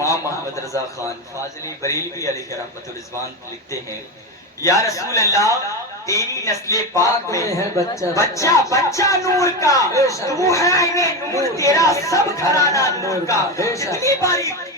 امام محمد رضا خان فاضلی بریلوی علیہ رحمت الرضوان لکھتے ہیں یا رسول اللہ تیری نسل پاک میں ہے بچہ بچہ نور کا تو ہے عین نور تیرا سب گھرانہ نور کا کتنی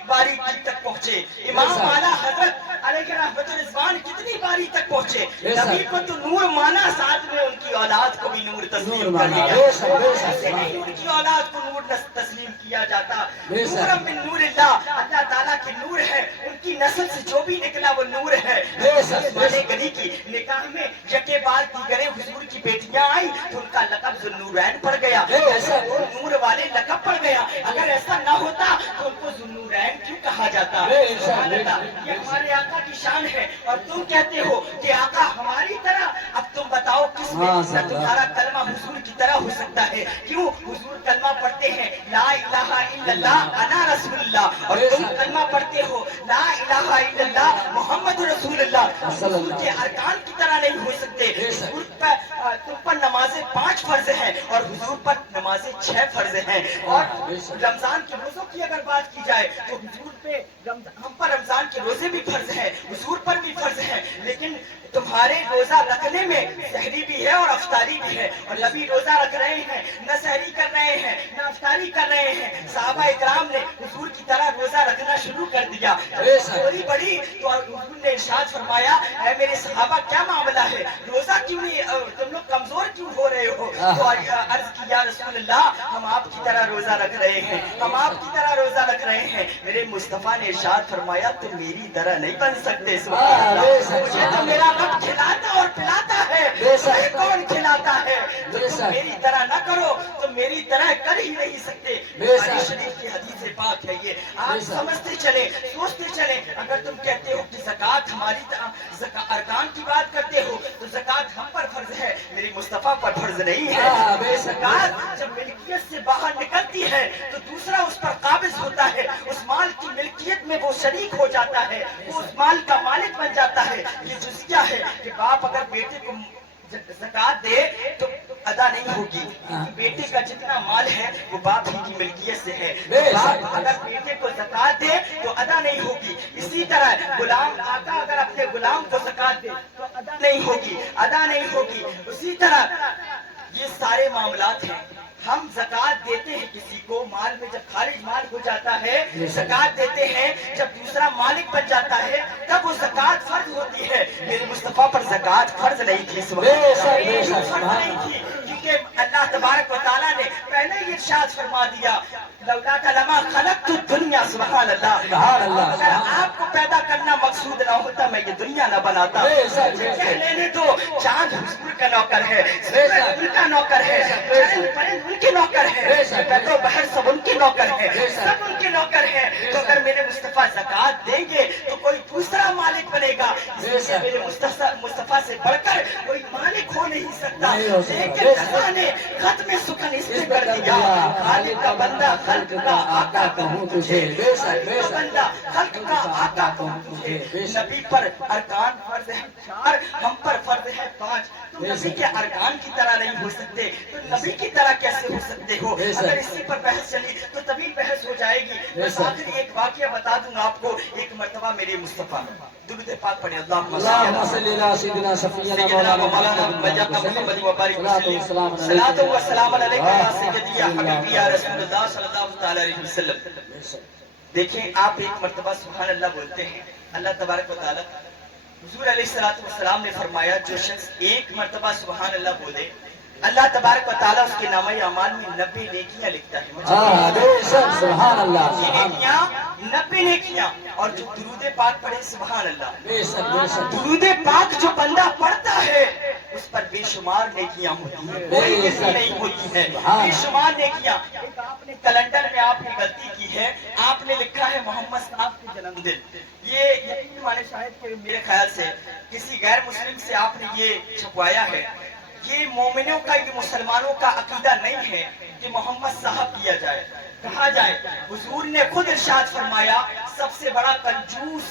باریک تک پہنچے امام والا حضرت علیہ رحمت الرضوان کتنی باری تک پہنچے نبی کو تو نور مانا ساتھ میں ان کی اولاد کو بھی نور تسلیم کر دیا ان کی اولاد کو نور تسلیم کیا جاتا نور من نور اللہ اللہ تعالیٰ کی نور ہے ان کی نسل سے جو بھی نکلا وہ نور ہے گلی کی نکاح میں یکے بار دیگرے حضور کی بیٹیاں آئی تو ان کا لقب ذوالنورین پڑ گیا نور والے لقب پڑ گیا اگر ایسا نہ ہوتا تو ان کو ذوالنورین کیوں کہا جاتا یہ ہمارے آقا کی شان ہے اور تم کہتے ہو کہ آقا ہماری طرح اب تم بتاؤ کس میں تمہارا کلمہ حضور کی طرح ہو سکتا ہے کیوں حضور کلمہ پڑھتے ہیں لا الہ الا اللہ انا رسول اللہ اور تم کلمہ پڑھتے ہو لا الہ الا اللہ محمد رسول اللہ حضور کے ارکان کی طرح نہیں ہو سکتے حضور پر تم پر نمازیں 5 فرض ہیں اور حضور پر نمازیں 6 فرض ہیں اور رمضان کے روزوں کی اگر بات کی جائے تو حضور پہ ہم پر رمضان کے روزے بھی فرض ہیں حضور پر بھی فرض ہیں لیکن تمہارے روزہ رکھنے میں سحری بھی ہے اور افطاری بھی ہے اور نبی روزہ رکھ رہے ہیں نہ سحری کر رہے ہیں نہ افطاری کر رہے ہیں صحابہ اکرام نے حضور کی طرح روزہ رکھنا شروع کر دیا چوری بڑھی تو حضور نے ارشاد فرمایا اے میرے صحابہ کیا معاملہ ہے روزہ کیوں نہیں تم لوگ کمزور کیوں ہو رہے ہو تو عرض کی یا رسول اللہ ہم آپ کی طرح روزہ رکھ رہے ہیں ہم آپ کی طرح روزہ رکھ رہے ہیں میرے مصطفیٰ نے ارشاد فرمایا تم میری طرح نہیں بن سکتے مجھے تو میرا رب کھلاتا اور پلاتا ہے تمہیں کون کھلاتا ہے تم میری طرح نہ کرو تم میری طرح کر ہی نہیں سکتے بخاری شریف کی حدیث پاک ہے یہ آپ سمجھتے چلیں سوچتے چلیں اگر تم کہتے ہو کہ زکوٰۃ ہماری طرح ارکان کی بات کرتے ہو تو زکوٰۃ ہم پر فرض ہے میری مصطفیٰ پر فرض نہیں ہے زکوٰۃ جب ملکیت سے باہر نکلتی ہے تو دوسرا اس پر قابض ہوتا ہے اس مال کی ملکیت میں وہ شریک ہو جاتا ہے وہ اس مال کا مالک بن جاتا ہے یہ جزیہ ہے کہ باپ اگر بیٹے کو زکوٰۃ دے تو ادا نہیں ہوگی بیٹے کا جتنا مال ہے وہ باپ ہی کی ملکیت سے ہے باپ اگر بیٹے کو زکوٰۃ دے تو ادا نہیں ہوگی اسی طرح غلام آقا اگر اپنے غلام کو زکوٰۃ دے تو ادا نہیں ہوگی اسی طرح یہ سارے معاملات ہیں ہم زکوٰۃ دیتے ہیں کسی کو مال میں جب خارج مال ہو جاتا ہے زکوٰۃ دیتے ہیں جب دوسرا مالک بن جاتا ہے تب وہ زکوٰۃ فرض ہوتی ہے میرے مصطفیٰ پر زکوٰۃ فرض نہیں تھی فرض نہیں تھی کیونکہ اللہ تبارک و تعالیٰ نے پہلے ہی ارشاد فرما دیا لولاک لما خلقت الدنیا سبحان اللہ اگر آپ کو پیدا کرنا مقصود نہ ہوتا میں یہ دنیا نہ بناتا کہہ لینے دو چاند حضور کا نوکر ہے ان کا نوکر ہے ان کے نوکر ہے تو بہر سب ان کے نوکر ہے سب ان کے نوکر ہیں تو اگر میرے مصطفیٰ زکوٰۃ دیں گے تو کوئی دوسرا مالک بنے گا میرے مصطفیٰ سے بڑھ کر کوئی مالک ہو نہیں سکتا لیکن اللہ نے ختم سخن اس میں کر دیا خالق کا بندہ خلق کا آقا کہوں تجھے بندہ خلق کا آقا کہوں تجھے نبی پر ارکان فرض ہے 4 ہم پر فرض ہے 5 تم نبی کے ارکان کی طرح نہیں ہو سکتے تو نبی کی طرح کیسے ہو سکتے ہو اگر اسی پر بحث چلی تو طویل بحث ہو جائے گی میں آخر ایک واقعہ بتا دوں آپ کو ایک مرتبہ میرے مصطفیٰ درود پاک پڑھیں اللہم صلی علی سیدنا شفیعنا مولانا محمد وبارک وسلم صلاۃ و سلام علیک یا سیدی یا حبیبی یا رسول اللہ صلی اللہ تعالی علیہ وسلم دیکھیں آپ ایک مرتبہ سبحان اللہ بولتے ہیں اللہ تبارک و تعالی حضور علیہ السلام نے فرمایا جو شخص ایک مرتبہ سبحان اللہ بولے اللہ تبارک و تعالیٰ اس کے نامہ اعمال میں 90 نیکیاں لکھتا ہے سبحان اللہ 90 نیکیاں اور جو درود پاک پڑھے سبحان اللہ درود پاک جو بندہ پڑھتا ہے اس پر بے شمار نیکیاں ہوتی ہیں کوئی کسی نہیں ہوتی ہے بے شمار نیکیاں ایک آپ نے کیلنڈر میں آپ نے غلطی کی ہے آپ نے لکھا ہے محمد صاحب کے جنم دن یہ یقین مانے شاید کہ میرے خیال سے کسی غیر مسلم سے آپ نے یہ چھپوایا ہے یہ مومنوں کا یہ مسلمانوں کا عقیدہ نہیں ہے کہ محمد صاحب کیا جائے کہا جائے حضور نے خود ارشاد فرمایا سب سے بڑا کنجوس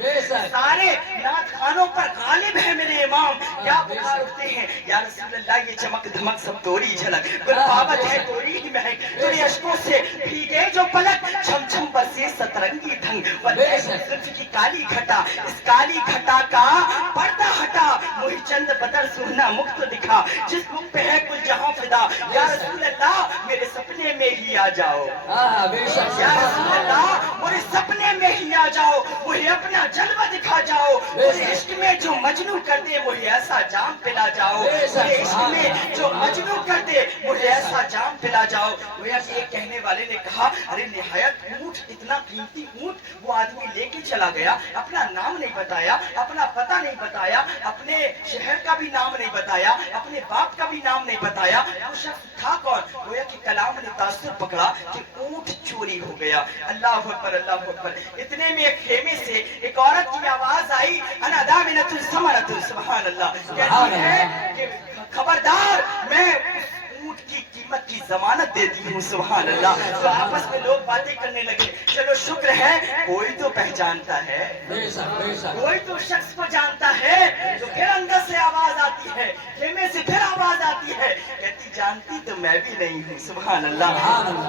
بے شک سارے نعت خانوں پر غالب ہے میرے امام. کیا پکار اٹھتے ہیں یا رسول اللہ, یہ چمک دھمک سب توری جھلک, گلفاوت ہے توری ہی مہک, تیرے اشکوں سے بھیگے جو پلک, چھم چھم برسے سترنگی دھنگ, زلف کی کالی گھٹا, اس کالی گھٹا کا پردہ ہٹا, وہی چند بدر سونا مکت دکھا, جس مکھ پہ ہے کل جہاں فدا. یا رسول اللہ میرے سپنے میں ہی آ جاؤ, بے شک یا رسول اللہ میرے سپنے میں ہی آ جاؤ, مجھے اپنا جلوہ دکھا جاؤ, مجھے عشق میں جو مجنوں کر دے مجھے ایسا جام پلا جاؤ, مجھے عشق میں جو مجنوں کر دے مجھے ایسا جام پلا جاؤ. گویا کہ ایک کہنے والے نے کہا ارے نہایت اونٹ, اتنا قیمتی اونٹ وہ آدمی لے کے چلا گیا, اپنا نام نہیں بتایا, اپنا پتہ نہیں بتایا, اپنے شہر کا بھی نام نہیں بتایا, اپنے باپ کا بھی نام نہیں بتایا, وہ شخص تھا کون؟ گویا کہ کلام نے تاثر پکڑا کہ اونٹ چوری ہو گیا. اللہ اکبر اللہ اکبر. اتنے میں ایک خیمے سے ایک عورت کی آواز آئی, انا دامنۃ ثمرۃ, سبحان اللہ, کہتی ہے کہ خبردار میں اونٹ کی قیمت کی ضمانت دیتی ہوں. سبحان اللہ. تو آپس میں لوگ باتیں کرنے لگے, چلو شکر ہے کوئی تو پہچانتا ہے, بے شک بے شک کوئی تو شخص کو جانتا ہے. تو پھر اندر سے آواز آتی ہے, خیمے سے پھر آواز آتی ہے, کہتی جانتی تو میں بھی نہیں ہوں. سبحان اللہ.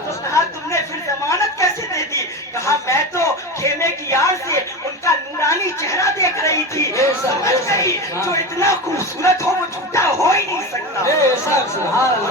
تو کہا تم نے پھر ضمانت کیسے دے دی؟ کہا میں تو خیمے کی آڑ سے ان کا نورانی چہرہ دیکھ رہی تھی, سمجھ گئی جو اتنا خوبصورت ہو وہ جھوٹا ہو ہی نہیں سکتا. بے شک سبحان اللہ.